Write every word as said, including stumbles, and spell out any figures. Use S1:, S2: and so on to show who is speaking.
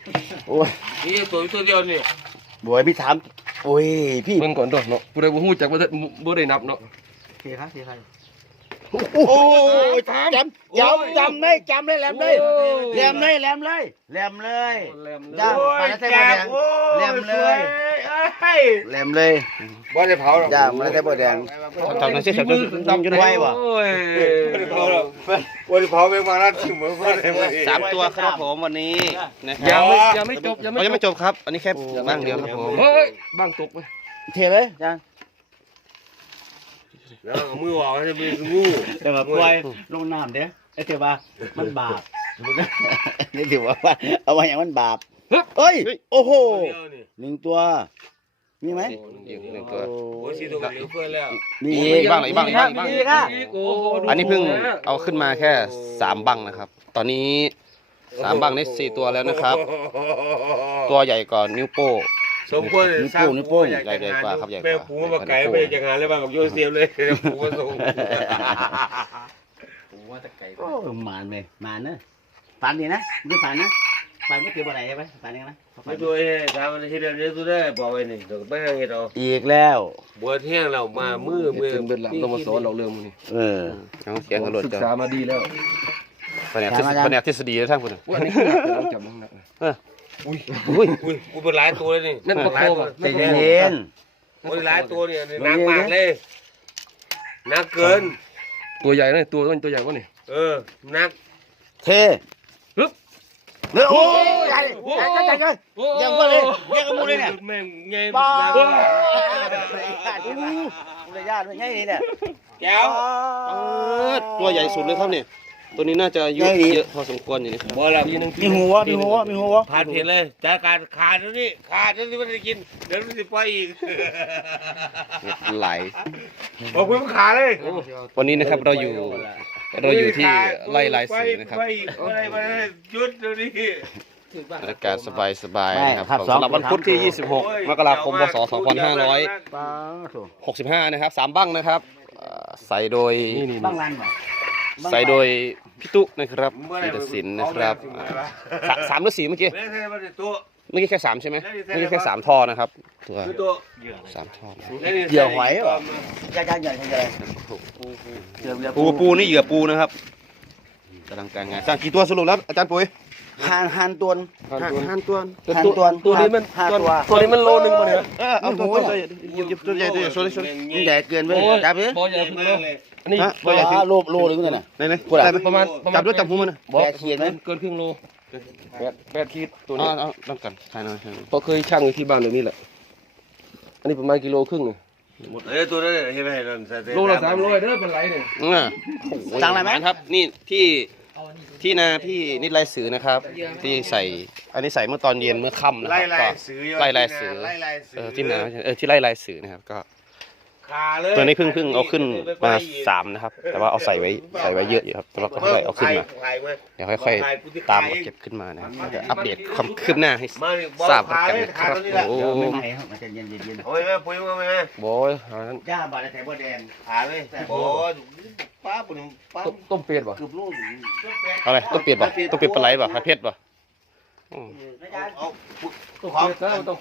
S1: โอ้ย
S2: นี่ตัวตัวเดียวนี่
S1: บวยพี่ถามโอ้ยพี่
S3: เบิ่งก่อนตัวเนาะผู้ใดบ่ฮู้จักบ่ได้บ่ได้นับเนาะ
S1: เสียครับเสียครับโอ้ยจำจำจำเลยจำเลยแหลมเลยแหลมเลยแหลมเลยแหลมเลยจ้าปลาใส่บัวแดงแหลมเลยแหลมเลย
S2: บ่ได้เผาหรอก
S1: จ้ามาใส่บัวแดงจำนะเชื่อจำจำจำจนไว้บ่
S3: โอ้ย
S2: บ่ได้เผาหรอกบ่ได้เผาแมงมาลัดถึงมือบ่ได้บ่ได้
S4: สามตัวครับผมวันนี้นะค
S3: ยั
S4: รั
S3: ง
S4: บ
S3: ไม่ยังไม่จบยัง
S4: เรายัง
S3: ไม่
S4: ไม่จบครับ อันนี้แค่บ้างเดียวครับผม
S3: เฮ้ยบ้างตกไป
S1: เทเลยจ้า
S2: แล้วมือวางให้มืองู
S1: แต่ว่าปล่อยลงน้ำเด้อไอ้เทว่ามันบาปนี่ถือว่าเอาไว้อย่างมันบาปเฮ้ยโอ้โห
S2: เดียวนี่
S1: หนึ่งตัวมีไหม
S4: อีกหนึ่งตัว
S2: โอ้ยสิตัวเหลือเพื่อนแล้ว
S1: นี่
S4: อีกบ้างอีกบ้างอีกบ้างอีกบ้าง
S1: มีค่ะ
S3: โอ้โหดู
S4: อันนี้เพิ่งเอาขึ้นมาแค่สามบังนะครับ ตอนนี้สามบังนี่สี่ตัวแล้วนะครับ ตัวใหญ่กว่านิ้วโป้ง
S2: สมควร
S4: ใหญ่ใหญ่กว่าครับใหญ่กว่า
S2: แม่ปูมาไก่ไปจากงานเลยบ้างกับโยเซียมเลยปูมาส่ง
S1: โอ้มานเลยมานเนอะฝันดีนะดูฝันนะฝันไม่เกี่ยวอะไรใช่ไหมฝันยังไงนะ
S2: ไม่ตัวเองทำมันที่เดียวนี้ตัวได้บอกไว้นี่เดี๋ยวไม่ให้เห็นเอา
S1: อีกแล้ว
S2: บัวเที่ยงเรามามือมือ
S3: เป็นเป็นหลังต้องมาสอนเราเรื่องมื้อนี้
S1: เออ
S4: เอาเสียงกระโดด
S3: ศึก
S4: จ้ะ
S3: ษามาดีแล้ว
S4: แผนกทฤษฎีแผนกทฤษฎีแล้วท่านคุณ
S3: ว่าอันนี้คือเราจำน้ำหนัก
S2: อุ้ยอุ้ยอุ้ยกูเป็นหลายตัวเลยนี่
S3: นั่นปลา
S2: หลาย
S3: โค
S2: ตัว
S3: บ่
S1: ใจเย็น
S2: โอ้ยหลายตัวเนี่ยนักมากเลยนักเกิน
S3: ตัวใหญ่นะตัวตัวใหญ่กว่านี่
S2: เออนัก
S1: เทเนื้อโอ้ยใหญ่ใหญ่ใหญ่เกินยังก็เลยยังกระมูเลยเนี่ย
S2: แม่งไง
S1: บ้า
S2: นัก
S1: อุรยาด้วยไงนี่เนี่ย
S2: แก้ว
S4: ตัวใหญ่สุดเลยครับเนี่ยตัวนี้น่าจะอายุเยอะพอสมควรอยู่นะครับ
S2: บัวละ
S3: ปีหนึง
S1: มีหัวมีหัวมีหัว
S2: ผ่านเห็นเลยจัดการขาดแล้วนี่ขาดแล้วนี่มันจะกินเดี๋ยวมันจะปล่อยอีก
S4: ไหล
S2: บอกคุณมันขาดเลย
S4: วันนี้นะครับเราอยู่เราอยู่ที่ไร่ลายสือนะครับ
S2: ปล่อยอีกอะไรมาจุดเดี๋ยวนี้
S4: บรรยากาศสบายๆนะครับสำหรับวันพุธที่ ยี่สิบหก มกราคม พศ สองพันห้าร้อย
S1: ป้าโถ
S4: หกสิบห้า นะครับสามบั้งนะครับเอ่อใส่โดย
S3: นี่นี่
S1: บ้างรันบ่
S4: ใส่โดยพี่ตุ๊นะครับธีรศิลป์นะครับอ่าสาสามหรือสี่เมื่อกี้
S2: ไม่ใช่มันตัว
S4: เมื่อกี้แค่สามใช่ไหมเมื่อกี้แค่สามท่อนะครับตัว
S2: คือตัว
S4: สามท่อ
S1: เหยื่อหอยเหรอใหญ่ใหญ่ใหญ่ใหญ่เรือเรือ
S4: ปูปูนี่เหยื่อปูนะครับกำลังการงานสร้างกี่ตัวสรุปแล้วอาจารย์ปุ๋ย
S1: หานหานตัว
S4: ห้าตัว
S1: หานตัว
S3: ตัวนี้มัน
S1: ห้าตัว
S3: ตัวนี้มันโลนึงมาเนี่ย
S4: เออเอาตัวตัวใหญ่หยิบหยิบตัวใหญ่ตัวใหญ่โชว์ดิโชว์ดิ
S1: มันใหญ่เกินไปจับดิ
S3: บ่ใหญ่ขึ้นโลอันนี้
S4: ฮะตัวใหญ่
S1: โลโลหรือไงน่ะ
S4: ไหนไหน
S1: พูดอะไร
S4: ได้ไหม
S3: ประมาณ
S4: จับด้วยจับหูมันนะ
S3: บ่
S1: แปดขีดไหม
S3: เกินครึ่งโลแปดแปดขีดตัว
S4: อ๋อ
S3: นี้
S4: เอาต้องกันถ่ายหน่อยถ่ายหน่อย
S3: เพราะเคยช่างอยู่ที่บ้านแบบนี้แหละอันนี้ประมาณกิโลครึ่งนี่
S2: เอ้ยตัวนั้นเห็นไหมเห็นไหม
S3: โลละสามร้อยเด้อเป็นไรเนี่ย
S4: อ่าสั่งอะไรไหมครับ นี่ที่ที่นาพี่นิดไรสือนะครับ ที่ใส่อันนี้ใส่เมื่อตอนเย็นเมื่อค่ำนะค
S2: ไล่
S4: รับ
S2: ไล่
S4: ก็
S2: สือ
S4: ไล่ลายสือ
S2: ไล่ลายสื
S4: เออที่นาเออที่ไล่ลายสือนะครับก็
S2: ขาเลย
S4: ตัวนี้เพิ่งเพิ่งเอาขึ้นมาสามนะครับ แต่ว่าเอาใส่ไว้ใส่ไว้เยอะอยู่ครับแต่ว่าก็ค่อยเอาขึ้นมาเดี๋ยวค่อยๆตามมาเก็บขึ้นมานะครับจะอัปเดตความคืบหน้าให้ทราบกันนะครับโอ้
S1: ไม่ไหนครับมันจะเย็นเย็นเย็น
S2: โอ้ยแม่ปุ้ยมาไหม
S4: โบยอันนั้น
S1: ย่าบาดแต่บัวแดง
S2: ขาเลยโอ้ยป้าปุ่นป้า
S3: ต้มต้มเป็ดป่ะ
S1: เกือบลูก
S4: อะไรต้องเปลี่ยนป่ะต้องเปลี่ยนปลาไหลป่ะปลาเพชรป่ะอืม
S1: อาจารย์
S2: เอา
S3: ต้มเป็ดแล้วต้อง